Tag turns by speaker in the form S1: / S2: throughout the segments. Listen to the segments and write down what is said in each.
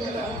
S1: Iya,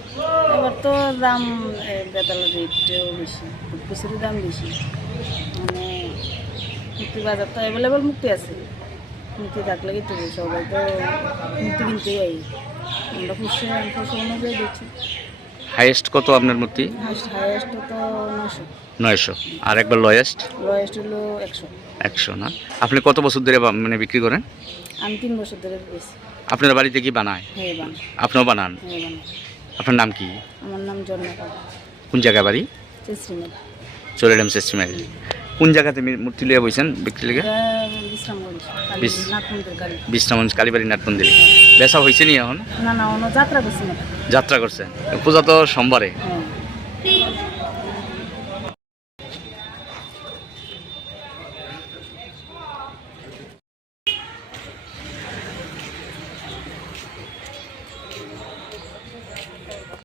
S1: তো দাম বেতালের রেটটাও বেশি ফুটকুচিরও দাম বেশি। মানে মুক্তি বাজার তো অ্যাভেলেবেল মুক্তি আছে। মুক্তি থাকলে কি তবে সবাই তো মুক্তি কিনতেই আই আমরা খুশি খুশি অনুযায়ী দেখছি
S2: হাইয়েস্ট কত আপনার মূর্তি
S1: হাইয়েস্ট তো নশো
S2: নয়শো। আর একবার লয়েস্ট
S1: লয়েস্ট হলো একশো।
S2: একশো না? আপনি কত বছর ধরে মানে বিক্রি করেন?
S1: আমি তিন বছর ধরে
S2: আপনার বাড়িতে কি বানায়?
S1: হ্যাঁ
S2: আপনিও বানান?
S1: হ্যাঁ
S2: আপনার নাম কি?
S1: আমার নাম জন্মকা
S2: কোন জায়গা বাড়ি?
S1: চলে
S2: এলাম সিস্টেমের কোন জায়গাতে মূর্তি লিয়ে বইছেন বিক্রি লেগে
S1: বিশ্রামগঞ্জ
S2: কালীবাড়ি নাট মন্দিরে বেসা হয়েছে নি এখন?
S1: না না যাত্রা করছেন
S2: যাত্রা করছে। পূজা তো সোমবারে।
S1: হ্যাঁ।